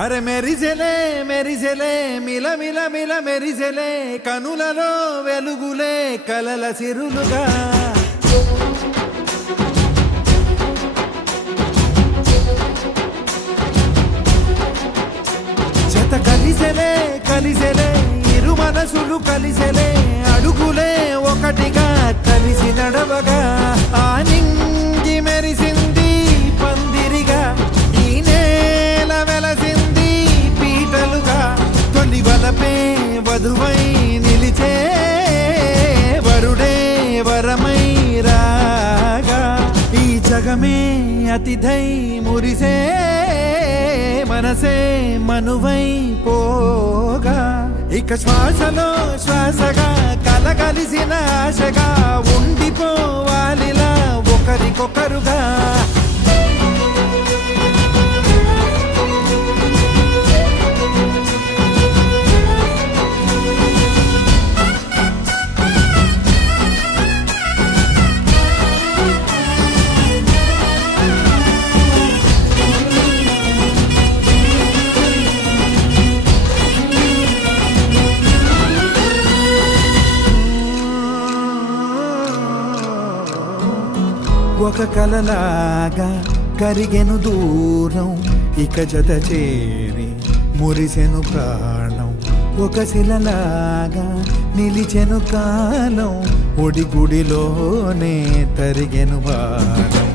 అరే మెరిసెలే మెరిసెలే మిల మిల మిల మెరిసెలే కనులలో వెలుగులే కలల సిరులుగా చెత కలిసెలే కలిసెలే ఇరు మనసులు కలిసెలే అడుగులే ఒకటిగా కలిసి నడవగా ఆ నింగి మెరిసింది పందిరిగా ఈ నేల వెలసింది పీటలుగా తొలి వలపే వధువై నిలిచే వరుడే వరమై రాగా ఈ జగమే అతిథై మురిసే మనసే మనువై పోగా ఇక శ్వాసలో శ్వాసగా కలగలిసిన ఆశగా ఉండిపోవాలిలా ఒకరికొకరుగా ఒక కలలాగా కరిగెను దూరం ఇక జత చేరి మురిసెను ప్రాణం ఒక శిలలాగా నిలిచెను కాలం ఒడిగుడిలోనే తరిగెను వారం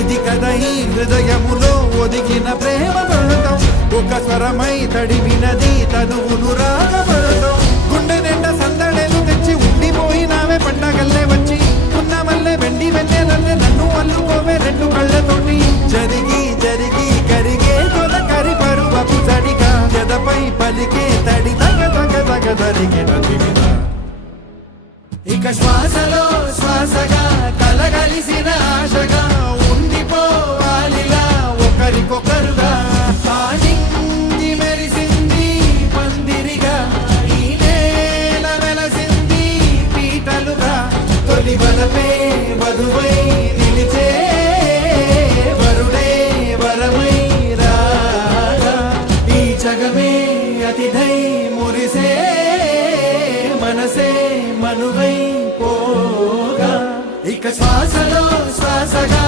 ఇది కదా ఈ హృదయములో ఒదిగిన ప్రేమ పడతాం ఒక స్వరమై తడివినది తనువును రాగపడతాం గుండె నిండా సందడేలు తెచ్చి ఉండిపోయినావే పండగల్లే వచ్చి ఉన్న మల్లె వెండి వెన్నెలల్లే నన్ను అల్లుకోవే రెండు కళ్ళతోటి జరిగి జరిగి కరిగే తొల కరి పరువపు సడిగా జదపై పలికే తడి తగ తగ తగ జరిగిన దివిన ఇక శ్వాసలో శ్వాసగా కలగలిసిన ఆశగా ఉండిపోవాలిలా ఒకరికొకరుగా ఆ నింగి మెరిసింది పందిరిగా ఈ నేల వెలసింది పీటలుగా తొలి వలపే వధువై నిలిచే వరుడే వరమై రాగా ఈ జగమే అతిథై మురిసే మనసే మనువై పోగా ఇక శ్వాసలో శ్వాసగా